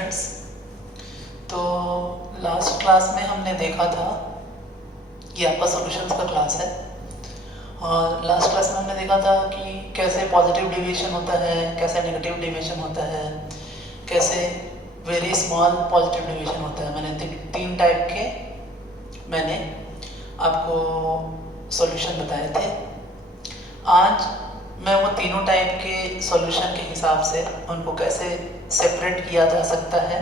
Students. तो last class में हमने देखा था, ये आपका सॉल्यूशंस का क्लास है, और लास्ट क्लास में हमने देखा था कि कैसे पॉजिटिव डेविएशन होता है, कैसे नेगेटिव डेविएशन होता है, कैसे वेरी स्मॉल पॉजिटिव डेविएशन होता है। मैंने तीन टाइप के मैंने आपको सॉल्यूशन बताए थे। आज मैं वो तीनों टाइप के सॉल्यूशन के हिसाब से उनको कैसे सेपरेट किया जा सकता है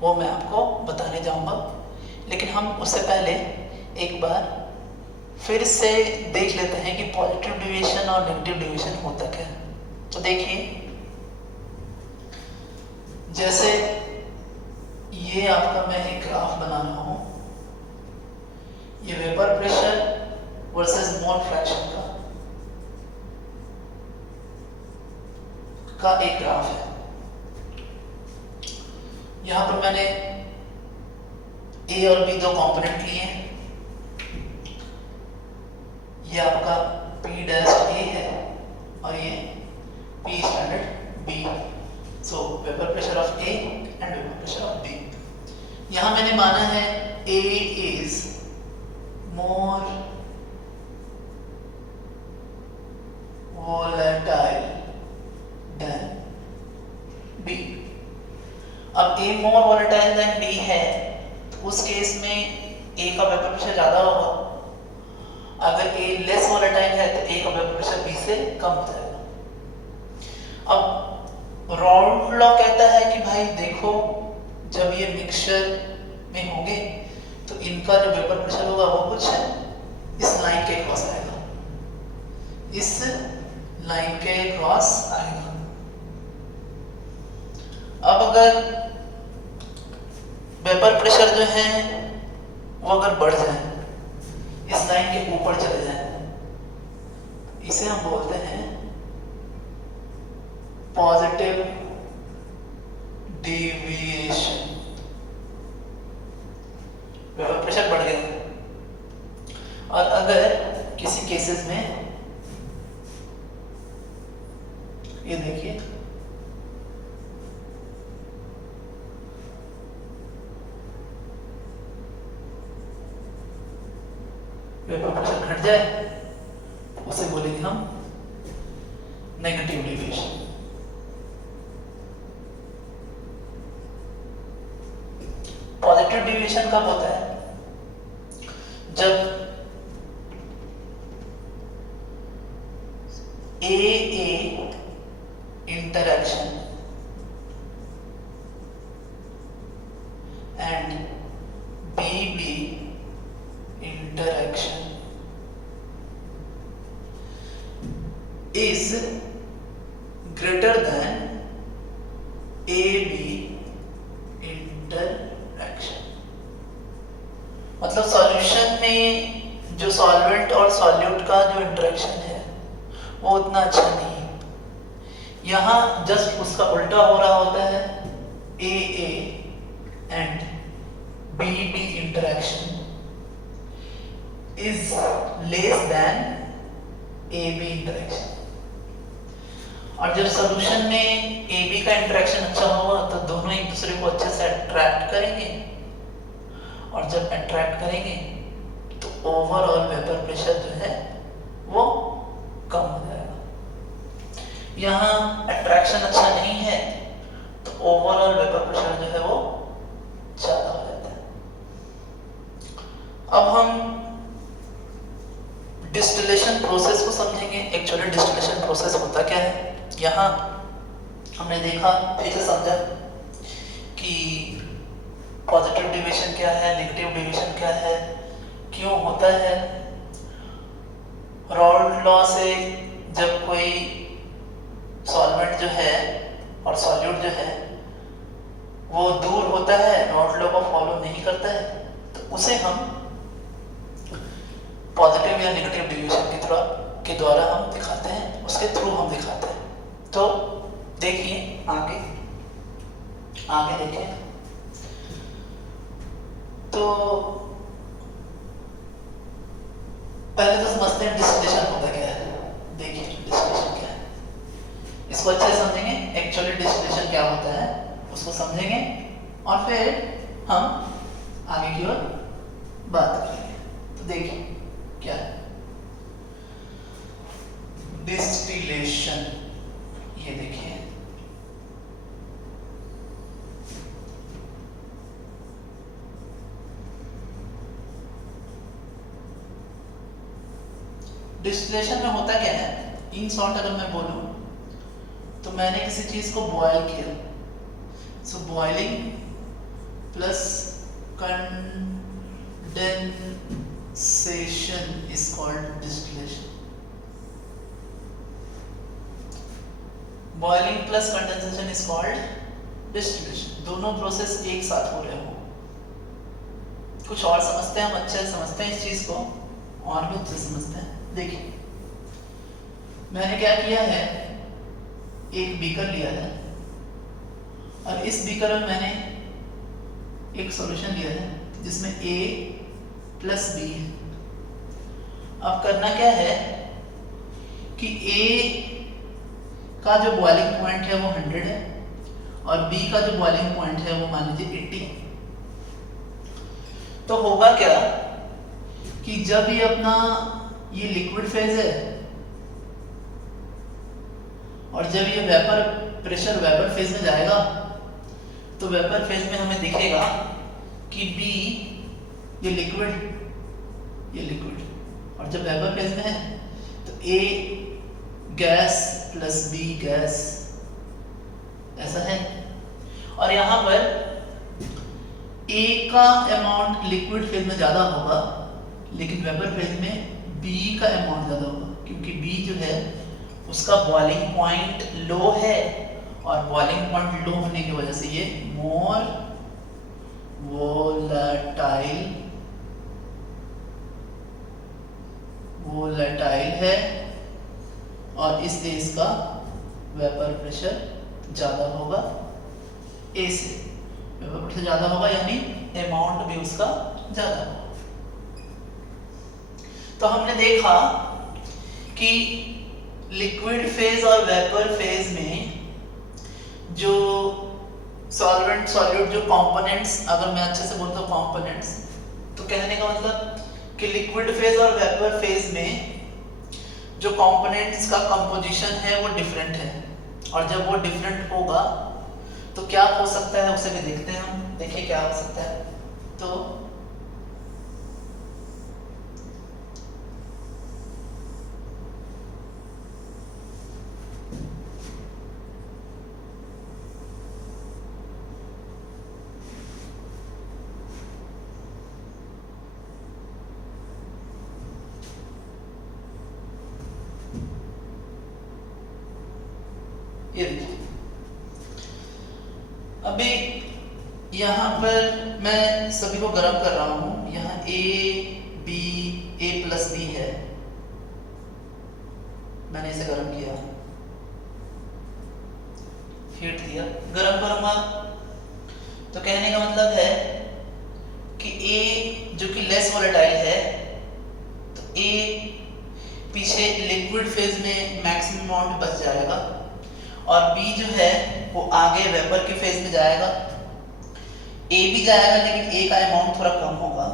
वो मैं आपको बताने जाऊंगा। लेकिन हम उससे पहले एक बार फिर से देख लेते हैं कि पॉजिटिव डेविएशन और नेगेटिव डेविएशन होता क्या है। तो देखिए, जैसे ये आपका मैं एक ग्राफ बना रहा हूँ, ये vapour pressure versus mole fraction का एक ग्राफ है। यहाँ पर मैंने ए और बी दो कंपोनेंट लिए हैं। ये आपका P डैश A है और ये P standard B। So vapour pressure of A and vapour pressure of B। यहाँ मैंने माना है A is more volatile than B। अब A more volatile than B है, तो उस केस में A का वेपर प्रेशर ज़्यादा होगा। अगर A लेस volatile है तो A का वेपर प्रेशर B से कम हो जाएगा। अब राउल्ट लॉ कहता है कि भाई देखो, जब ये मिक्सचर में होंगे तो इनका जो वेपर प्रेशर होगा वो कुछ इस लाइन के क्रॉस आएगा, इस लाइन के क्रॉस आएगा। अब अगर वेपर प्रेशर जो है वो अगर बढ़ जाए, इस लाइन के ऊपर चले जाए, इसे हम बोलते हैं पॉजिटिव डेविएशन। वेपर प्रेशर बढ़ गया। और अगर किसी केसेस में ये देखिए, वेपर प्रेशर घट जाए, उसे बोलेंगे हम नेगेटिव डेविएशन। पॉजिटिव डेविएशन कब होता है? जब AA interaction and BB interaction is greater than AB interaction। मतलब सॉल्यूशन में जो सॉल्वेंट और सॉल्यूट का जो इंटरेक्शन है वो उतना अच्छा नहीं है। यहाँ जस्ट उसका उल्टा हो रहा होता है। AA and BB interaction is less than AB interaction. और जब सॉल्यूशन में AB का इंटरेक्शन अच्छा होगा तो दोनों एक दूसरे को अच्छे से अट्रैक्ट करेंगे, और जब अट्रैक्ट करेंगे तो ओवरऑल वेपर प्रेशर जो है वो कम हो जाएगा। यहाँ अट्रैक्शन अच्छा नहीं है तो ओवरऑल वेपर प्रेशर जो है वो ज्यादा हो जाता है। अब हम डिस्टिलेशन प्रोसेस को समझेंगे। एक्चुअली डिस्टिलेशन प्रोसेस होता क्या है, यहाँ हमने देखा, फिर से समझा कि पॉजिटिव डेविएशन क्या है, नेगेटिव डेविएशन क्या है, क्यों होता है। राउल्ट लॉ से जब कोई सॉल्वेंट जो है और सॉल्यूट जो है वो दूर होता है, राउल्ट लॉ को फॉलो नहीं करता है, तो उसे हम पॉजिटिव या नेगेटिव डेविएशन के द्वारा हम दिखाते हैं, उसके थ्रू हम दिखाते हैं। तो देखिए आगे देखें तो पहले तो समझते हैं डिस्टिलेशन होता क्या है। देखिए डिस्टिलेशन क्या है, इसको अच्छे से समझेंगे। एक्चुअली डिस्टिलेशन क्या होता है उसको समझेंगे और फिर हम आगे की ओर बात करेंगे। तो देखिए क्या है डिस्टिलेशन। ये देखिए डिस्टिलेशन में होता क्या है, इन शॉर्ट अगर मैं बोलूं तो मैंने किसी चीज को बॉयल किया, सो boiling plus condensation is called distillation. Boiling plus condensation is called distillation. दोनों प्रोसेस एक साथ हो रहे हो। कुछ और समझते हैं, हम अच्छे से समझते हैं इस चीज को और भी अच्छे से समझते हैं। देखिए मैंने क्या किया है, एक बीकर लिया है और इस बीकर में मैंने एक सॉल्यूशन लिया है जिसमें A प्लस B है। अब करना क्या है कि A का जो बॉइलिंग पॉइंट है वो 100 है और B का जो बॉइलिंग पॉइंट है वो मान लीजिए 80। तो होगा क्या कि जब ये अपना ये लिक्विड फेज है और जब ये वेपर प्रेशर वेपर फेज में जाएगा तो वेपर फेज में हमें दिखेगा कि B ये लिक्विड और जब वेपर फेज में है तो A gas plus B gas, ऐसा है। और यहाँ पर A का अमाउंट लिक्विड फेज में ज्यादा होगा लेकिन वेपर फेज में B का अमाउंट ज्यादा होगा क्योंकि B जो है उसका बॉइलिंग पॉइंट लो है और बॉइलिंग पॉइंट लो होने की वजह से ये मोर वोलेटाइल है और इसलिए इसका वेपर प्रेशर ज्यादा होगा। A से वेपर प्रेशर ज्यादा होगा यानी अमाउंट भी उसका ज्यादा होगा। तो हमने देखा कि लिक्विड फेज और वेपर फेज में जो सॉल्वेंट सॉल्यूट जो कंपोनेंट्स, अगर मैं अच्छे से बोलता हूँ कंपोनेंट्स, तो कहने का मतलब कि लिक्विड फेज और वेपर फेज में जो कंपोनेंट्स का कंपोजिशन है वो डिफरेंट है और जब वो डिफरेंट होगा तो क्या हो सकता है उसे भी देखते हैं हम। देखिए क्या हो सकता है। तो ये देखिए अभी यहाँ पर मैं सभी को गर्म कर रहा हूँ। यहाँ A प्लस B है, मैंने इसे गर्म किया, हीट दिया, गर्म करूंगा तो कहने का मतलब है कि A जो कि लेस वोलेटाइल है तो A पीछे लिक्विड फेज में मैक्सिमम अमाउंट बच जाएगा और B जो है वो आगे वेपर के फेज में जाएगा। A भी जाएगा लेकिन A का अमाउंट थोड़ा कम होगा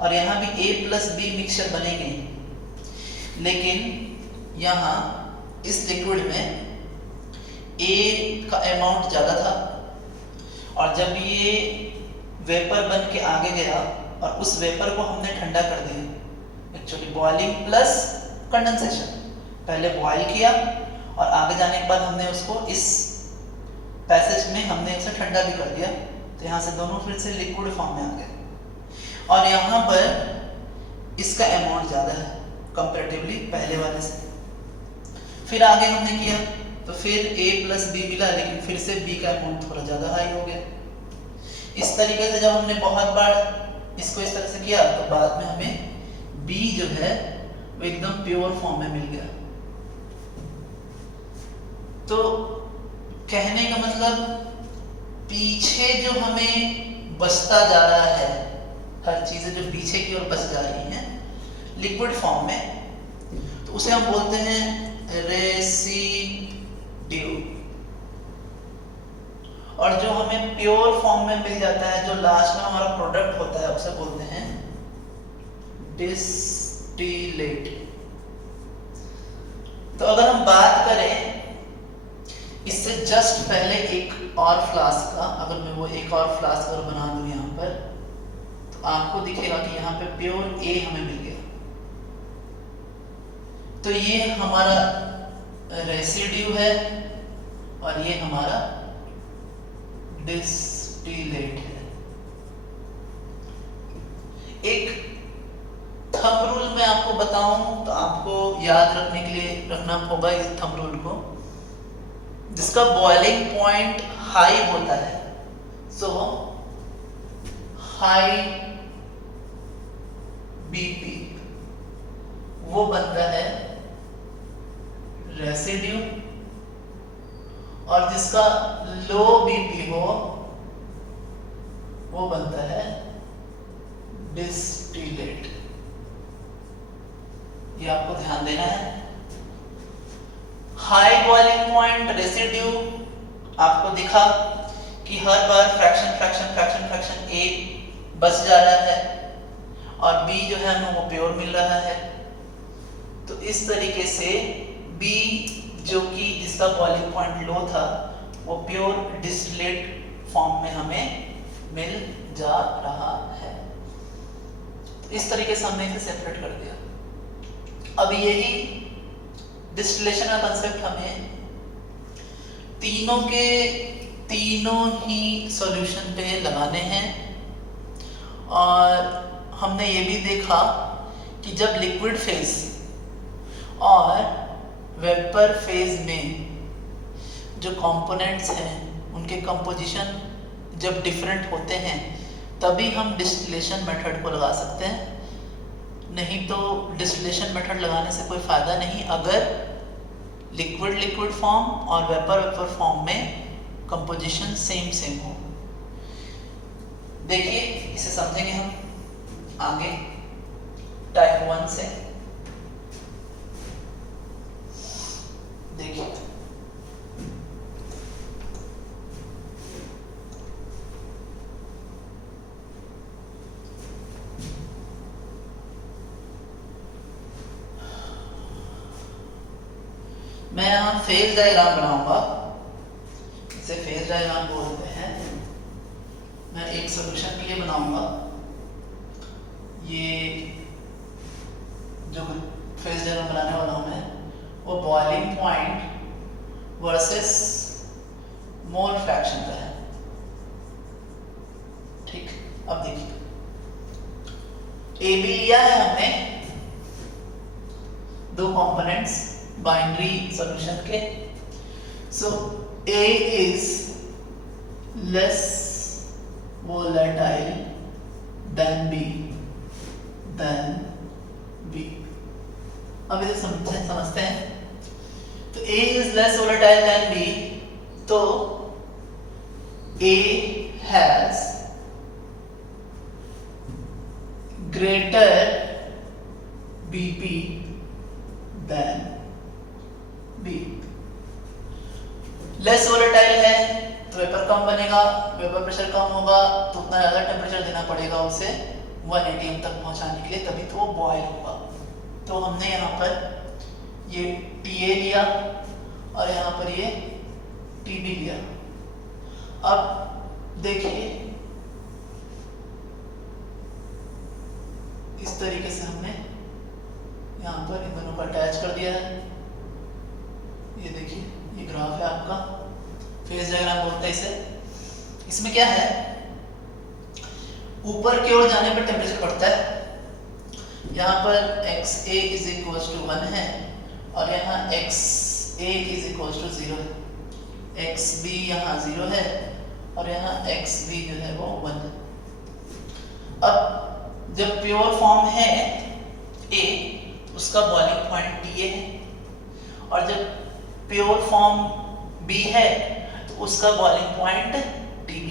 और यहाँ भी A प्लस B मिक्सचर बनेंगे लेकिन यहाँ इस लिक्विड में A का अमाउंट ज़्यादा था और जब ये वेपर बन के आगे गया और उस वेपर को हमने ठंडा कर दिया, एक्चुअली बॉइलिंग प्लस कंडेंसेशन, पहले बॉइल किया और आगे जाने के बाद हमने उसको इस पैसेज में हमने उसे ठंडा भी कर दिया तो यहाँ से दोनों फिर से लिक्विड फॉर्म में आ गए और यहाँ पर इसका अमाउंट ज़्यादा है कंपैरेटिवली पहले वाले से। फिर आगे हमने किया तो फिर A प्लस B मिला लेकिन फिर से B का अमाउंट थोड़ा ज़्यादा हाई हो गया। इस तरीके से जब हमने बहुत बार इसको इस तरह से किया तो बाद में हमें B जो है वो एकदम प्योर फॉर्म में मिल गया। तो कहने का मतलब पीछे जो हमें बचता जा रहा है, हर चीजें जो पीछे की ओर बच जा रही हैं लिक्विड फॉर्म में, तो उसे हम बोलते हैं रेसिड्यू। और जो हमें प्योर फॉर्म में मिल जाता है, जो लास्ट में हमारा प्रोडक्ट होता है, उसे बोलते हैं डिस्टिलेट। तो अगर हम बात करें इससे जस्ट पहले एक और फ्लास्क का, अगर मैं वो एक और फ्लास्क अगर बना दूं यहाँ पर, तो आपको दिखेगा कि यहाँ पे प्योर ए हमें मिल गया। तो ये हमारा रेसिड्यू है और ये हमारा डिस्टिलेट है। एक थंब रूल मैं आपको बताऊं तो आपको याद रखने के लिए रखना होगा इस थंब रूल को, जिसका बॉइलिंग पॉइंट हाई होता है, सो हाई बीपी वो बनता है रेसिड्यू, और जिसका लो बीपी हो वो बनता है डिस्टिलेट। ये आपको ध्यान देना है। हाई बॉइलिंग पॉइंट रेसिड्यू आपको दिखा कि हर बार fraction fraction fraction fraction A बच जा रहा है और बी जो है हमें वो प्योर मिल रहा है। तो इस तरीके से बी जो कि जिसका बॉइलिंग पॉइंट लो था वो प्योर डिस्टिलेट फॉर्म में हमें मिल जा रहा है। तो इस तरीके से हमने इसे सेपरेट कर दिया। अब यही डिस्टिलेशन का कंसेप्ट हमें तीनों ही सॉल्यूशन पे लगाने हैं। और हमने ये भी देखा कि जब लिक्विड फेज और वेपर फेज में जो कंपोनेंट्स हैं उनके कंपोजिशन जब डिफरेंट होते हैं तभी हम डिस्टिलेशन मेथड को लगा सकते हैं, नहीं तो डिस्टिलेशन मेथड लगाने से कोई फ़ायदा नहीं अगर लिक्विड लिक्विड फॉर्म और वेपर वेपर फॉर्म में कंपोजिशन सेम हो। देखिए इसे समझेंगे हम आगे टाइप 1 से। देखिए मैं यहाँ फेज डायग्राम बनाऊंगा, इसे फेज डायग्राम बोलते हैं। मैं एक सॉल्यूशन के लिए बनाऊंगा। ये जो फेज डायग्राम बनाने वाला हूं मैं वो boiling point versus mole fraction का है। ठीक, अब देखिए ए बी लिया है हमने, दो कंपोनेंट्स बाइनरी सॉल्यूशन के। सो A is less volatile than B अब इसे समझते हैं। तो A is less volatile than B, तो A has greater BP than B। Less volatile है तो वेपर कम बनेगा, वेपर प्रेशर कम होगा तो उतना ज़्यादा टेम्परेचर देना पड़ेगा उसे 1 atm तक पहुंचाने के लिए, तभी तो वो बॉयल होगा। तो हमने यहाँ पर ये TA लिया और यहाँ पर ये TB लिया। अब देखिए इस तरीके से हमने यहाँ पर इन दोनों को अटैच कर दिया है। ये देखिए ये ग्राफ है आपका, फेज डायग्राम बोलते हैं इसे। इसमें क्या है, ऊपर की ओर जाने पर टेम्परेचर बढ़ता है। यहाँ पर XA इज इक्वल टू 1 है और यहाँ XA इज इक्वल टू 0 है। XB यहाँ 0 है और यहाँ XB जो है वो 1 है। अब जब प्योर फॉर्म है A उसका बॉइलिंग पॉइंट TA है, और जब प्योर फॉर्म B है तो उसका बॉइलिंग पॉइंट TB।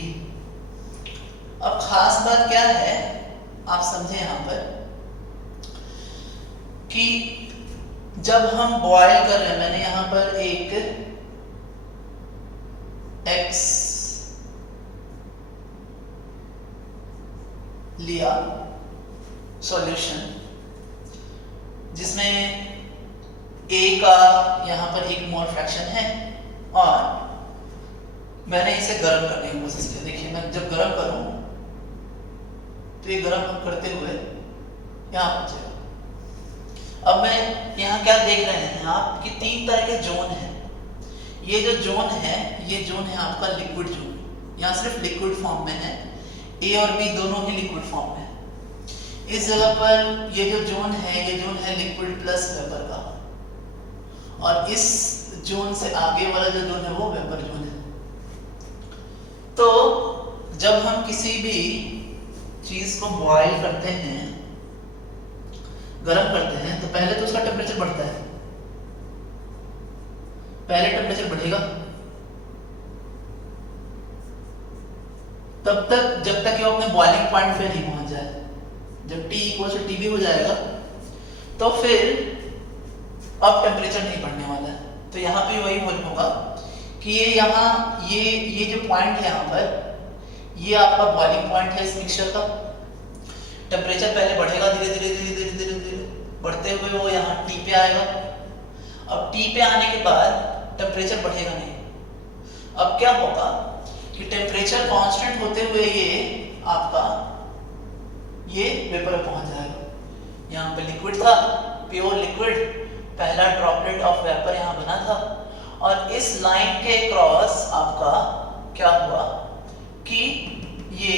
अब खास बात क्या है आप समझे यहाँ पर कि जब हम बॉयल कर रहे हैं, मैंने यहाँ पर एक X लिया सॉल्यूशन जिसमें A का यहाँ पर 1 मोल फ्रैक्शन है और मैंने इसे गर्म करने की कोशिश की। देखिए मैं जब गर्म करूं तो ये गर्म करते हुए यहाँ पहुंचेगा। अब मैं यहाँ क्या देख रहे हैं आप कि 3 तरह के जोन हैं। ये जो जोन है ये जोन है आपका लिक्विड जोन, यहाँ सिर्फ लिक्विड फॉर्म में है, A और B दोनों ही लिक्विड फॉर्म में। इस जगह पर ये जो जोन है ये जोन है लिक्विड प्लस वेपर का, और इस जोन से आगे वाला जो जोन है वो वेपर जोन है। तो जब हम किसी भी चीज को बॉयल करते हैं, गर्म करते हैं, तो पहले तो उसका टेम्परेचर बढ़ता है। पहले टेम्परेचर बढ़ेगा तब तक जब तक ये अपने बॉइलिंग पॉइंट पे नहीं पहुंच जाए। जब T = TB हो जाएगा तो फिर अब टेम्परेचर नहीं बढ़ने वाला है। तो यहाँ पे वही होगा कि ये यहाँ ये जो पॉइंट है यहाँ पर ये आपका बॉइलिंग पॉइंट है इस मिक्सचर का। टेम्परेचर पहले बढ़ेगा धीरे धीरे धीरे धीरे धीरे धीरे बढ़ते हुए वो यहाँ T पे आएगा। अब T पे आने के बाद टेम्परेचर बढ़ेगा नहीं। अब क्या होगा कि टेम्परेचर कांस्टेंट होते हुए ये आपका ये वेपर पे पहुंच जाएगा। यहाँ पे लिक्विड था, प्योर लिक्विड, पहला ड्रॉपलेट ऑफ वेपर यहाँ बना था और इस लाइन के क्रॉस आपका क्या हुआ कि ये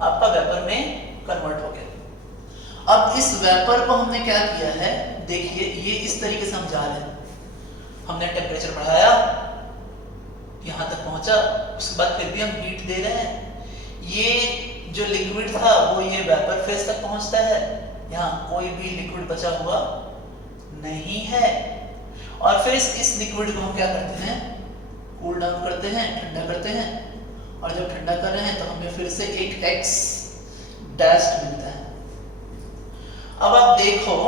आपका वेपर में कन्वर्ट हो गया। अब इस वेपर को हमने क्या किया है, देखिए ये इस तरीके से हम जा रहे हैं। हमने टेम्परेचर बढ़ाया, यहाँ तक पहुंचा, उसके बाद फिर भी हम हीट दे रहे हैं। ये जो लिक्विड था वो ये वेपर फेज तक पहुंचता है, यहाँ कोई भी लिक्विड बचा हुआ नहीं है। और फिर इस लिक्विड को हम क्या करते हैं, कूल डाउन करते हैं, ठंडा करते हैं। और जब ठंडा कर रहे हैं तो हमें फिर से एक X डैश मिलता है। अब आप देखो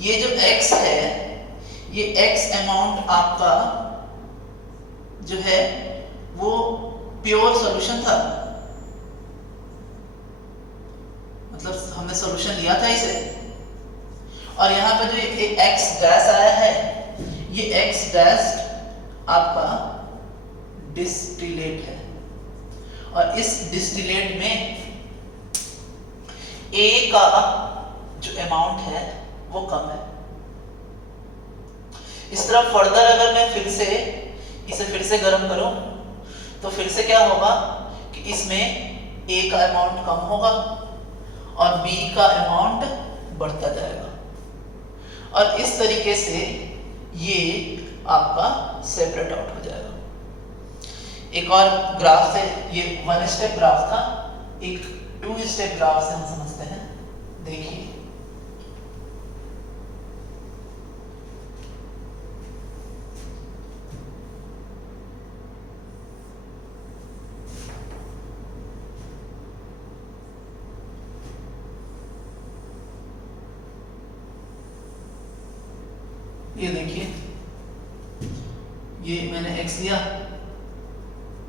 ये जो X है ये X अमाउंट आपका जो है वो प्योर सॉल्यूशन था, मतलब हमने सॉल्यूशन लिया था इसे। और यहाँ पे जो ये X डैश आया है ये X डैश आपका डिस्टिलेट है और इस डिस्टिलेट में A का जो अमाउंट है वो कम है। इस तरह फर्दर अगर मैं इसे फिर से गर्म करूं तो फिर से क्या होगा कि इसमें A का अमाउंट कम होगा और B का अमाउंट बढ़ता जाएगा। और इस तरीके से ये आपका सेपरेट आउट हो जाएगा। एक और ग्राफ है, ये 1 स्टेप ग्राफ था, एक 2 स्टेप ग्राफ से हम समझते हैं। देखिए ये देखिए ये मैंने X लिया,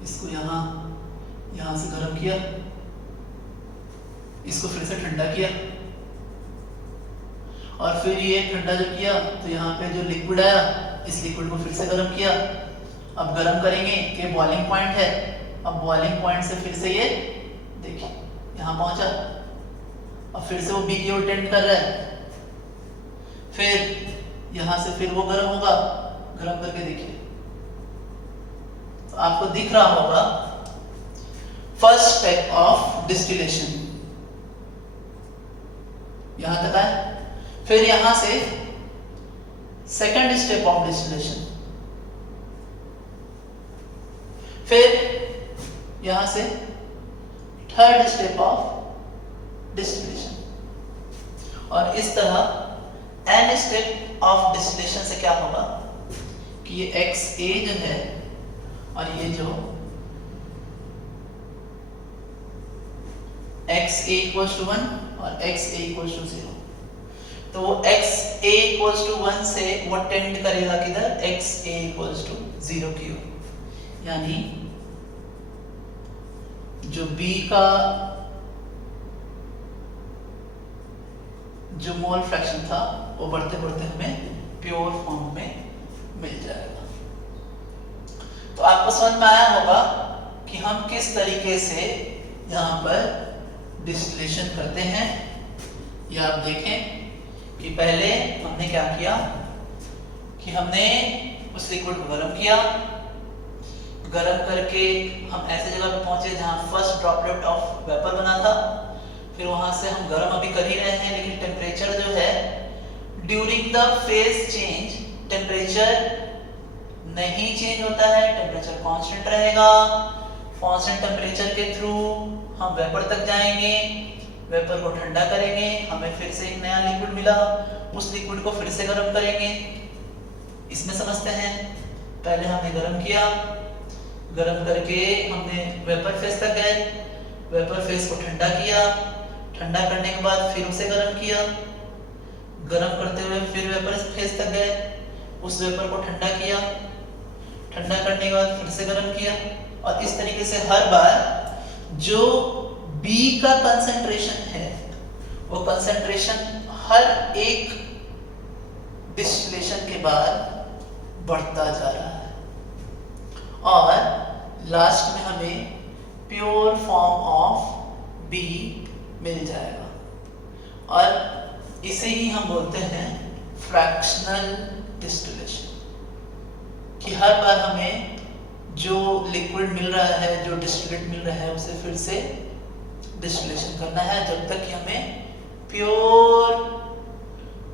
इसको यहाँ से गर्म किया, इसको फिर से ठंडा किया और फिर ये ठंडा जो किया तो यहाँ पे जो लिक्विड आया इस लिक्विड को फिर से गर्म किया। अब गर्म करेंगे, ये बॉइलिंग पॉइंट है। अब बॉइलिंग पॉइंट से फिर से ये देखिए यहाँ पहुंचा, अब फिर से वो B की ओर टेंड कर रहा है। फिर यहाँ से फिर वो गर्म होगा, गर्म करके देखिए तो आपको दिख रहा होगा फर्स्ट स्टेप ऑफ डिस्टिलेशन यहां तक है। फिर यहां से सेकंड स्टेप ऑफ डिस्टिलेशन, फिर यहां से थर्ड स्टेप ऑफ डिस्टिलेशन। और इस तरह n स्टेप ऑफ डिस्टिलेशन से क्या होगा कि ये XA जो है और ये जो XA = 1 और XA = 0, तो वो XA = 1 से वो टेंड करेगा किधर, XA = 0 की ओर। यानी जो B का जो मोल फ्रैक्शन था वो बढ़ते बढ़ते हमें प्योर फॉर्म में मिल जाएगा। तो आपको समझ में आया होगा कि हम किस तरीके से यहाँ पर डिस्टिलेशन करते हैं। ये आप देखें कि पहले हमने क्या किया कि हमने उस लिक्विड को गर्म किया, गर्म करके हम ऐसे जगह पे पहुंचे जहां फर्स्ट ड्रॉपलेट ऑफ वेपर बना था। फिर वहां से हम गर्म अभी कर ही रहे हैं, लेकिन टेम्परेचर जो है during the phase change temperature नहीं चेंज होता है, टेम्परेचर कांस्टेंट रहेगा। कांस्टेंट टेम्परेचर के थ्रू हम वेपर तक जाएंगे, वेपर को ठंडा करेंगे, हमें फिर से एक नया लिक्विड मिला, उस लिक्विड को फिर से गर्म करेंगे। इसमें समझते हैं, पहले हमने गर्म किया, गर्म करके हमने वेपर फेज तक गए, वेपर फेज को ठंडा किया, ठंडा करने के बाद फिर उसे गर्म किया, गर्म करते हुए फिर वेपर फेज तक गए, उस वेपर को ठंडा किया, ठंडा करने के बाद फिर से गर्म किया। और इस तरीके से हर बार जो B का कंसंट्रेशन है वो कंसंट्रेशन हर एक डिस्टिलेशन के बाद बढ़ता जा रहा है और लास्ट में हमें प्योर फॉर्म ऑफ B मिल जाएगा। और इसे ही हम बोलते हैं फ्रैक्शनल डिस्टिलेशन, कि हर बार हमें जो लिक्विड मिल रहा है, जो डिस्टिलेट मिल रहा है, उसे फिर से डिस्टिलेशन करना है जब तक कि हमें प्योर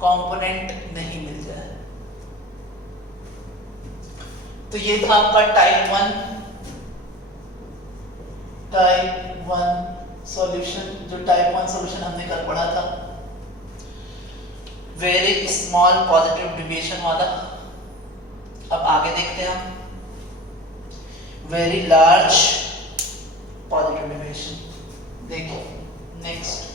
कंपोनेंट नहीं मिल जाए। तो ये था आपका टाइप 1 सॉल्यूशन, जो टाइप 1 सॉल्यूशन हमने कल पढ़ा था, वेरी स्मॉल पॉजिटिव डेविएशन वाला। अब आगे देखते हैं हम वेरी लार्ज पॉजिटिव डेविएशन। देखिए next,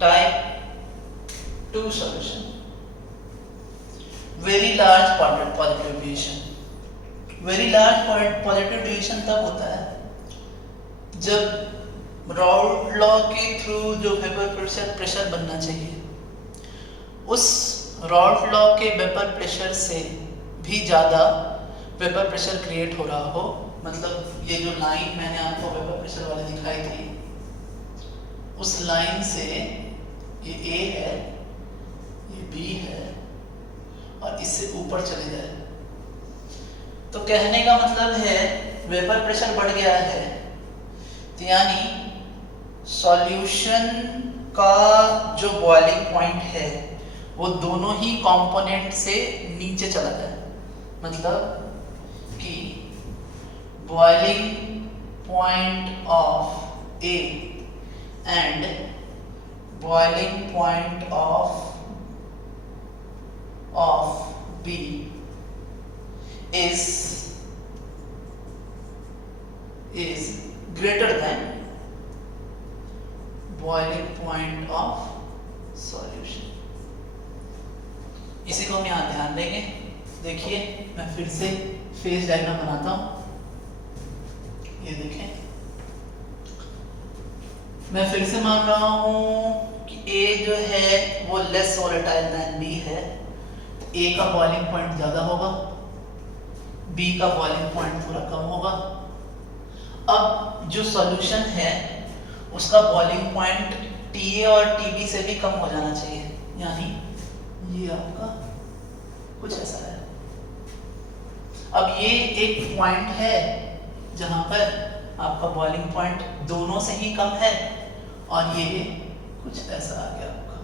type 2 solution, very large positive deviation। very large positive deviation तब होता है जब राउल्ट लॉ के थ्रू जो वेपर प्रेशर बनना चाहिए, उस राउल्ट लॉ के वेपर प्रेशर से भी ज़्यादा वेपर प्रेशर क्रिएट हो रहा हो। मतलब ये जो लाइन मैंने आपको वेपर प्रेशर वाली दिखाई थी, उस लाइन से ये A है, ये B है, और इससे ऊपर चले जाए। तो कहने का मतलब है वेपर प्रेशर बढ़ गया है, तो यानी सॉल्यूशन का जो बॉइलिंग पॉइंट है वो दोनों ही कंपोनेंट से नीचे चला जाए। मतलब कि boiling point of A and boiling point of B is greater than boiling point of solution। इसी को हम यहाँ ध्यान देंगे। देखिए मैं फिर से फेज डायग्राम बनाता हूँ, ये देखें। मैं फिर से मान रहा हूँ कि A जो है वो लेस वोलेटाइल देन B है, A का बॉइलिंग पॉइंट ज़्यादा होगा, B का बॉइलिंग पॉइंट थोड़ा कम होगा। अब जो सॉल्यूशन है उसका बॉइलिंग पॉइंट TA और TB से भी कम हो जाना चाहिए, यानी ये आपका कुछ ऐसा है। अब ये एक पॉइंट है जहाँ पर आपका बॉइलिंग पॉइंट दोनों से ही कम है, और ये कुछ ऐसा आ गया आपका।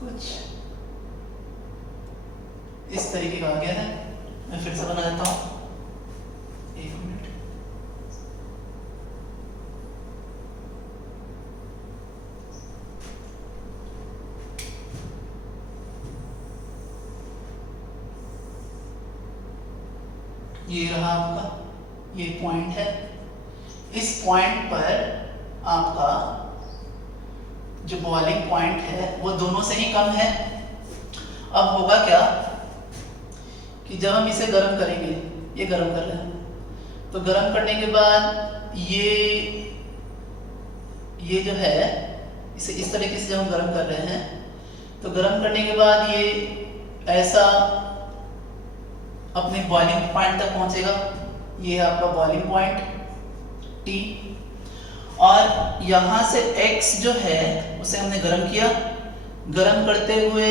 कुछ इस तरीके का आ गया है। मैं फिर से बना देता हूँ, एक मिनट। ये रहा आपका, ये पॉइंट है। इस पॉइंट पर आपका जो बॉइलिंग पॉइंट है वो दोनों से ही कम है। अब होगा क्या कि जब हम इसे गर्म करेंगे, ये गर्म कर रहे हैं, तो गर्म करने के बाद ये जो है इसे इस तरीके से जब हम गर्म कर रहे हैं, तो गर्म करने के बाद ये ऐसा अपने बॉइलिंग पॉइंट तक पहुंचेगा। ये है आपका बॉइलिंग पॉइंट T, और यहाँ से X जो है उसे हमने गर्म किया। गर्म करते हुए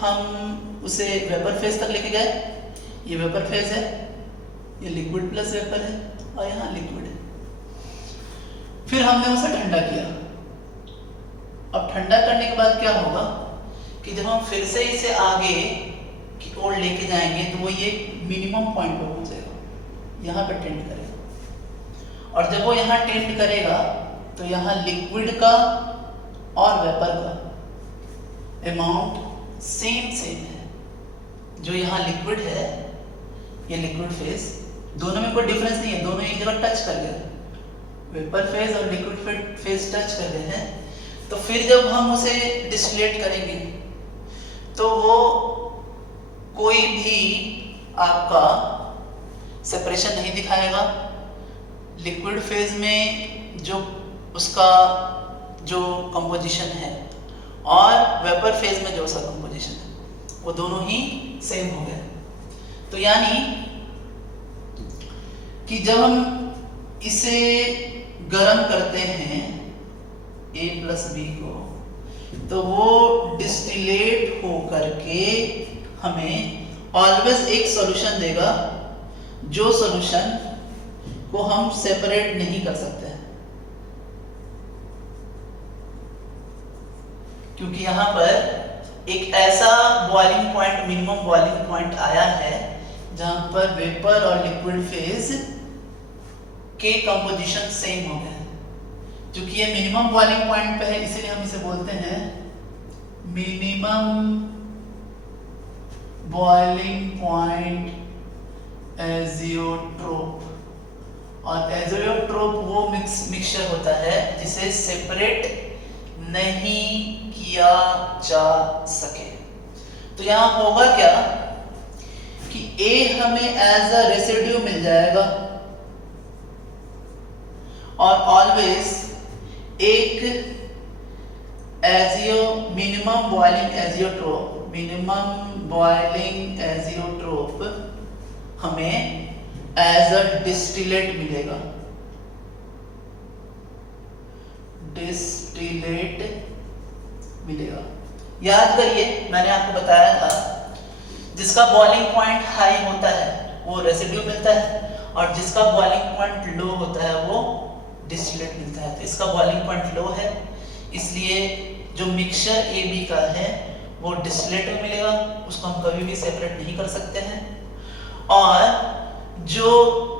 हम उसे वेपर फेज तक लेके गए। ये वेपर फेज है, ये लिक्विड प्लस वेपर है, और यहाँ लिक्विड है। फिर हमने उसे ठंडा किया। अब ठंडा करने के बाद क्या होगा कि जब हम फिर से इसे आगे की ओर लेके जाएंगे तो वो ये मिनिमम पॉइंट पर पहुंचेगा, यहाँ पे टेंड करेगा। और जब वो यहाँ टेंड करेगा तो यहाँ लिक्विड का और वेपर का अमाउंट सेम है। जो यहाँ लिक्विड है, ये लिक्विड फेज, दोनों में कोई डिफरेंस नहीं है, दोनों एक जगह टच कर गए। वेपर फेज और लिक्विड फेज टच कर गए हैं। तो फिर जब हम उसे डिस्टिलेट करेंगे तो वो कोई भी आपका सेपरेशन नहीं दिखाएगा। लिक्विड फेज में जो उसका जो कंपोजिशन है और वेपर फेज में जो उसका कंपोजिशन है वो दोनों ही सेम हो गए। तो यानी कि जब हम इसे गर्म करते हैं A प्लस B को, तो वो डिस्टिलेट हो करके हमें ऑलवेज एक सॉल्यूशन देगा, जो सॉल्यूशन को हम सेपरेट नहीं कर सकते हैं, क्योंकि यहाँ पर एक ऐसा boiling point, minimum boiling point आया है जहां पर वेपर और लिक्विड फेज के कंपोजिशन सेम हो गए। क्योंकि ये मिनिमम बॉइलिंग पॉइंट पे है, इसीलिए हम इसे बोलते हैं मिनिमम बॉइलिंग पॉइंट एजियोट्रोप। और एजियोट्रोप वो मिक्सचर होता है जिसे सेपरेट नहीं किया जा सके। तो यहां होगा क्या कि A हमें एज अ रेसिड्यू मिल जाएगा, और ऑलवेज एक मिनिमम बॉइलिंग एजियोट्रोप हमें एज अ डिस्टिलेट मिलेगा। याद करिए, मैंने आपको बताया था जिसका बॉइलिंग पॉइंट हाई होता है वो रेसिड्यू मिलता है, और जिसका बॉइलिंग पॉइंट लो होता है वो डिस्टिलेट मिलता है। तो इसका बॉइलिंग पॉइंट लो है, इसलिए जो मिक्सचर ए बी का है वो डिस्टिलेट में मिलेगा, उसको हम कभी भी सेपरेट नहीं कर सकते हैं। और जो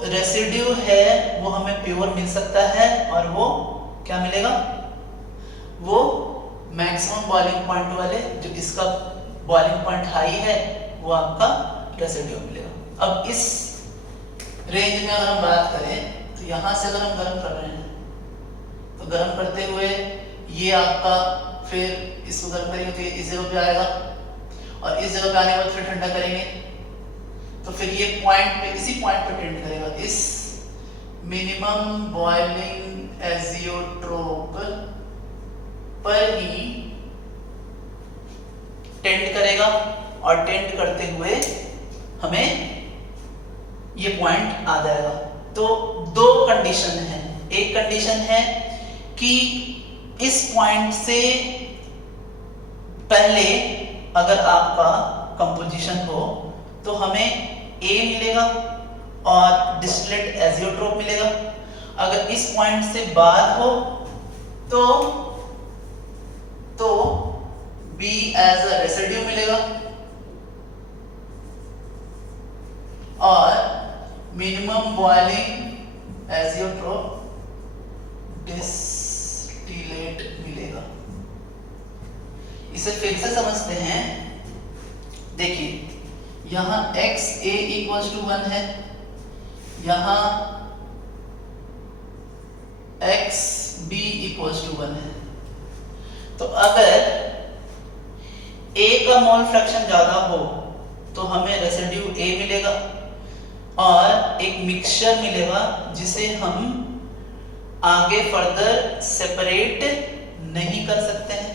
रेसिड्यू है वो हमें प्योर मिल सकता है, और वो क्या मिलेगा, वो मैक्सिमम बॉइलिंग पॉइंट वाले, जो इसका बॉइलिंग पॉइंट हाई है वो आपका रेसिड्यू मिलेगा। अब इस रेंज में अगर हम बात करें तो यहाँ से अगर हम गर्म कर रहे हैं तो गर्म करते हुए ये आपका, फिर इसको गर्म करेंगे तो ये इस जगह पे आएगा, और इस जगह पे आने के बाद फिर ठंडा करेंगे तो फिर ये पॉइंट पे, इसी पॉइंट पे टेंड करेगा, इस मिनिमम बॉइलिंग एजियोट्रोप पर ही टेंड करेगा, और टेंड करते हुए हमें ये पॉइंट आ जाएगा। तो दो कंडीशन है। एक कंडीशन है कि इस पॉइंट से पहले अगर आपका कंपोजिशन हो तो हमें A मिलेगा और डिस्टिलेट एजियोट्रोप मिलेगा। अगर इस पॉइंट से बाद हो तो B एज अ रेसिड्यू मिलेगा, और मिनिमम बॉइलिंग एजियोट्रोप डिस्टिलेट मिलेगा। इसे फिर से समझते हैं। देखिए यहाँ XA = 1 है, यहाँ एक्स बी इक्वल्स टू 1 है। तो अगर ए का मोल फ्रैक्शन ज्यादा हो तो हमें रेसिड्यू ए मिलेगा और एक मिक्सचर मिलेगा जिसे हम आगे फर्दर सेपरेट नहीं कर सकते हैं।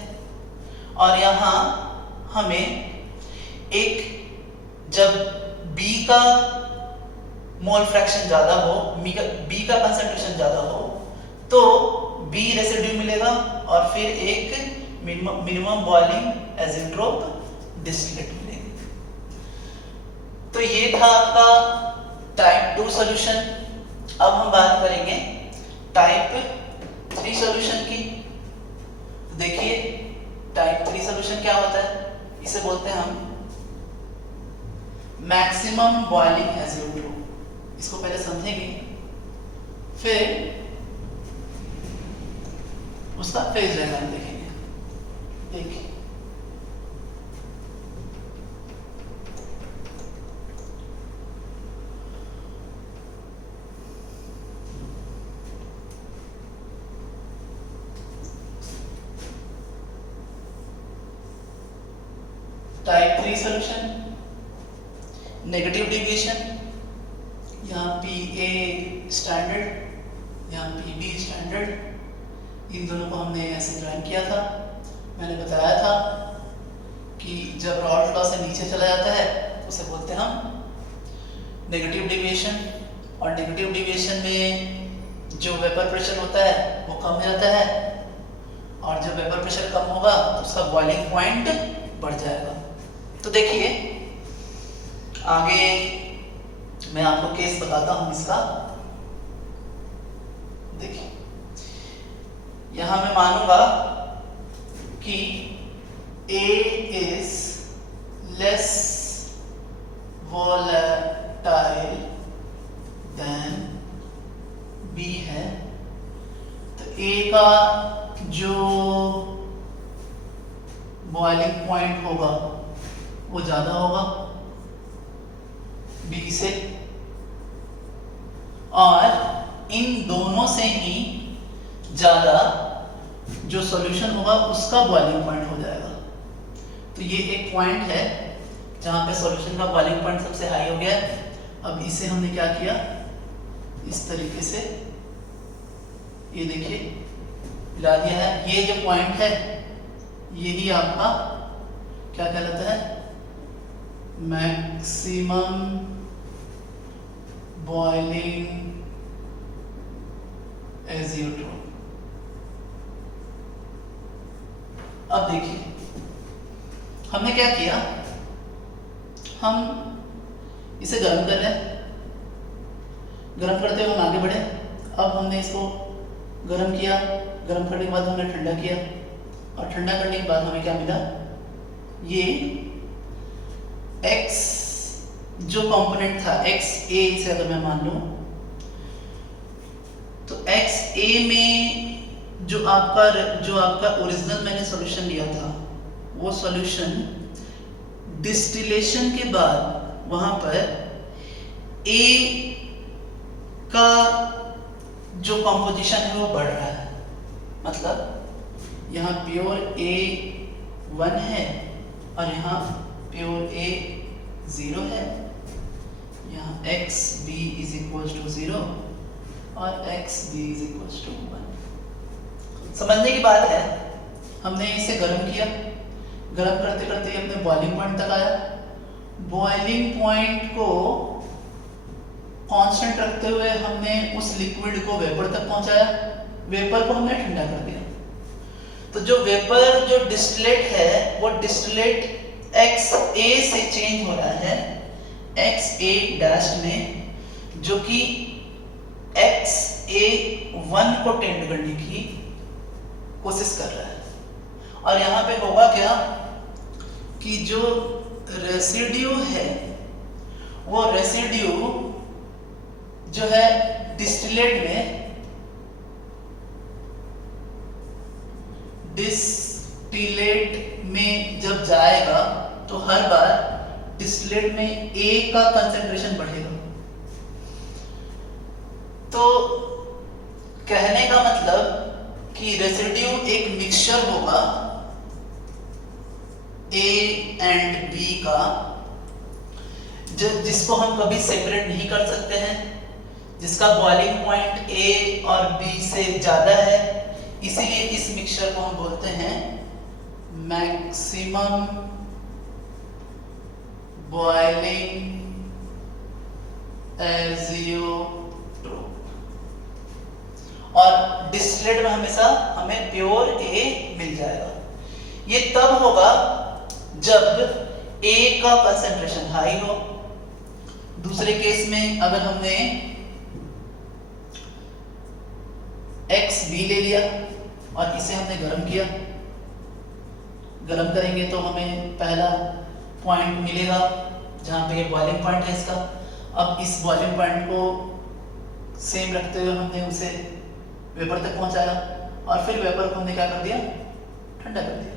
और यहाँ हमें एक, जब बी का मोल फ्रैक्शन ज्यादा हो, बी का कंसंट्रेशन ज्यादा हो, तो बी रेसिड्यू मिलेगा और फिर एक मिनिमम बॉइलिंग एजेंट्रोप डिस्टिलेट मिलेगी। तो ये था आपका टाइप 2 सॉल्यूशन। अब हम बात करेंगे टाइप 3 सॉल्यूशन की। देखिए टाइप 3 सॉल्यूशन क्या होता है, इसे बोलते हैं हम मैक्सिमम बॉइलिंग एजेंट्रोप। इसको पहले समझेंगे, फिर उसका फेज डायग्राम देखेंगे। देखिए टाइप 3 सॉल्यूशन, नेगेटिव डेविएशन, यहाँ पी ए स्टैंडर्ड, यहाँ पी बी स्टैंडर्ड, इन दोनों को हमने ऐसे ड्राइंग किया था। मैंने बताया था कि जब रॉड फ्लॉ से नीचे चला जाता है तो उसे बोलते हैं हम नेगेटिव डेविएशन। और नेगेटिव डेविएशन में जो वेपर प्रेशर होता है वो कम हो जाता है, और जब वेपर प्रेशर कम होगा तो उसका बॉइलिंग पॉइंट बढ़ जाएगा। तो देखिए आगे मैं आपको केस बताता हूं इसका। देखिए यहां मैं मानूंगा कि A is less volatile than B है, तो A का जो बॉइलिंग पॉइंट होगा वो ज्यादा होगा B से, और इन दोनों से ही ज्यादा जो सॉल्यूशन होगा उसका बॉइलिंग पॉइंट हो जाएगा। तो ये एक पॉइंट है जहां पे सॉल्यूशन का बॉइलिंग पॉइंट सबसे हाई हो गया है। अब इसे हमने क्या किया, इस तरीके से ये देखिए मिला दिया है। ये जो पॉइंट है यही आपका क्या कहलाता है, मैक्सिमम बॉइलिंग एजियोट्रोप। अब देखिए हमने क्या किया, हम इसे गर्म कर रहे हैं, गर्म करते हुए हम आगे बढ़े। अब हमने इसको गर्म किया, गर्म करने के बाद हमने ठंडा किया, और ठंडा करने के बाद हमें क्या मिला, ये x जो कंपोनेंट था x a से अगर मैं मान लूं, तो x a में जो आपका ओरिजिनल मैंने सॉल्यूशन लिया था, वो सॉल्यूशन डिस्टिलेशन के बाद वहां पर A का जो कंपोजिशन है वो बढ़ रहा है। मतलब यहाँ प्योर A1 है और यहाँ प्योर A0 है। यहाँ XB is equals to 0 और XB is equals to 1। समझने की बात है, हमने इसे गर्म किया, गर्म करते करते अपने बॉइलिंग पॉइंट तक आया। बॉइलिंग पॉइंट को कांस्टेंट रखते हुए हमने उस लिक्विड को वेपर तक पहुंचाया, वेपर को हमने ठंडा कर दिया। तो जो वेपर जो डिस्टिलेट है वो डिस्टिलेट XA से चेंज हो रहा है XA डैश में, जो कि XA1 को टेंड करने की कोशिश कर रहा है। और यहाँ पे होगा क्या कि जो रेसिड्यू है वो रेसिड्यू जो है डिस्टिलेट में जब जाएगा तो हर बार डिस्टिलेट में A का कंसंट्रेशन बढ़ेगा। तो कहने का मतलब कि रेसिड्यू एक मिक्सचर होगा A एंड B का, जिसको हम कभी सेपरेट नहीं कर सकते हैं, जिसका बॉइलिंग पॉइंट A और B से ज्यादा है, इसीलिए इस मिक्सचर को हम बोलते हैं मैक्सिमम बॉइलिंग एजियोट्रोप। और डिस्टिलेट में हमेशा हमें प्योर A मिल जाएगा। ये तब होगा जब A का कंसंट्रेशन हाई हो। दूसरे केस में अगर हमने XB ले लिया और इसे हमने गर्म किया, गर्म करेंगे तो हमें पहला पॉइंट मिलेगा जहां पे ये बॉइलिंग पॉइंट है इसका। अब इस बॉइलिंग पॉइंट को सेम रखते हुए हमने उसे वेपर तक पहुंचाया और फिर वेपर को हमने क्या कर दिया, ठंडा कर दिया।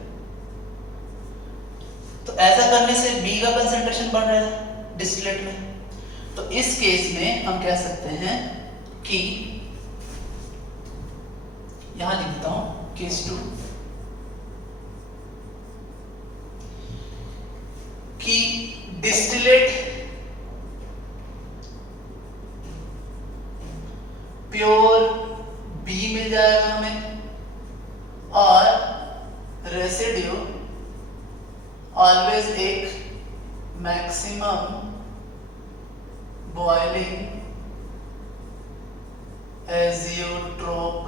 तो ऐसा करने से B का कंसंट्रेशन बढ़ रहा है डिस्टिलेट में। तो इस केस में हम कह सकते हैं कि यहां लिख देता हूं केस 2 कि डिस्टिलेट प्योर B मिल जाएगा हमें और रेसिड्यू ऑलवेज एक मैक्सिमम बॉइलिंग एजियोट्रोप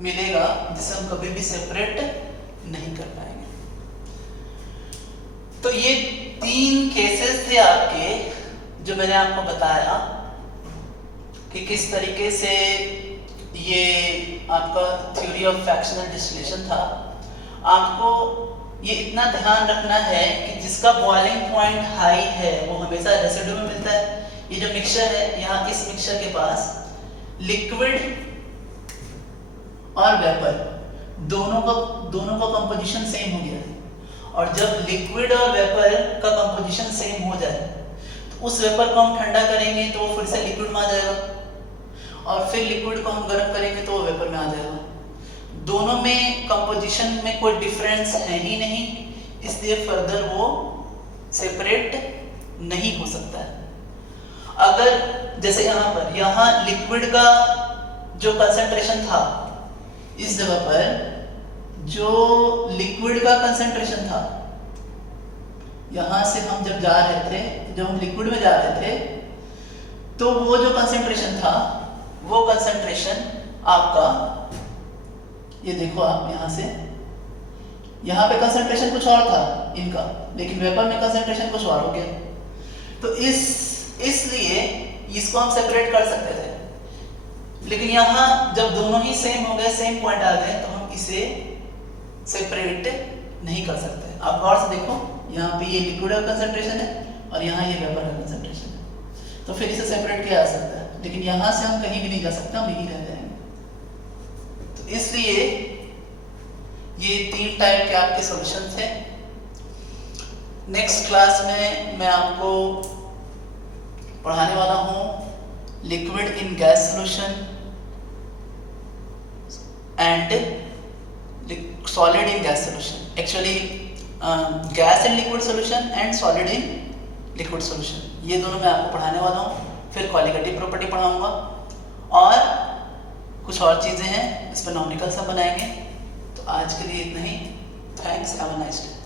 मिलेगा, जिसे हम कभी भी सेपरेट नहीं कर पाएंगे। तो ये 3 केसेस थे आपके, जो मैंने आपको बताया कि किस तरीके से ये आपका थ्योरी ऑफ फ्रैक्शनल डिस्टिलेशन था। आपको ये इतना ध्यान रखना है कि जिसका बॉइलिंग पॉइंट हाई है वो हमेशा रेसिड्यू में मिलता है। ये जो मिक्सचर है, यहाँ इस मिक्सचर के पास लिक्विड और वेपर दोनों का कंपोजिशन सेम हो गया है। और जब लिक्विड और वेपर का कंपोजिशन सेम हो जाए तो उस वेपर को हम ठंडा करेंगे तो वो फिर से लिक्विड में आ जाएगा और फिर लिक्विड को हम गर्म करेंगे तो वो वेपर में आ जाएगा। दोनों में कंपोजिशन में कोई डिफरेंस है ही नहीं, इसलिए फर्दर वो सेपरेट नहीं हो सकता है। अगर जैसे यहाँ लिक्विड का जो कंसंट्रेशन था, इस जगह पर जो लिक्विड का कंसंट्रेशन था, यहां से हम जब जा रहे थे, जब हम लिक्विड में जा रहे थे, तो वो जो कंसंट्रेशन था, वो कंसंट्रेशन आपका, ये देखो आप यहाँ पे कंसंट्रेशन कुछ और था इनका, लेकिन वेपर में कंसंट्रेशन कुछ और हो गया। तो इसलिए इसको हम सेपरेट कर सकते थे, लेकिन यहाँ जब दोनों ही सेम हो गए, सेम पॉइंट आ गए, तो हम इसे सेपरेट नहीं कर सकते। आप गौर से देखो, यहाँ पे ये लिक्विड का कंसंट्रेशन है और यहाँ ये वेपर का कंसंट्रेशन है, तो फिर इसे सेपरेट किया जा सकता है, लेकिन यहाँ से हम कहीं भी नहीं जा सकते, हम यहीं रह जाएंगे। तो इसलिए ये 3 टाइप के आपके सॉल्यूशन थे। नेक्स्ट क्लास में मैं आपको पढ़ाने वाला हूँ liquid in gas solution and solid in gas solution. Actually gas in liquid solution and solid in liquid solution, ये दोनों मैं आपको पढ़ाने वाला हूँ। फिर क्वालिटेटिव प्रॉपर्टी पढ़ाऊंगा और कुछ और चीज़ें हैं, इस पर नॉमिकल सब बनाएंगे। तो आज के लिए इतना ही। Thanks, have a nice day.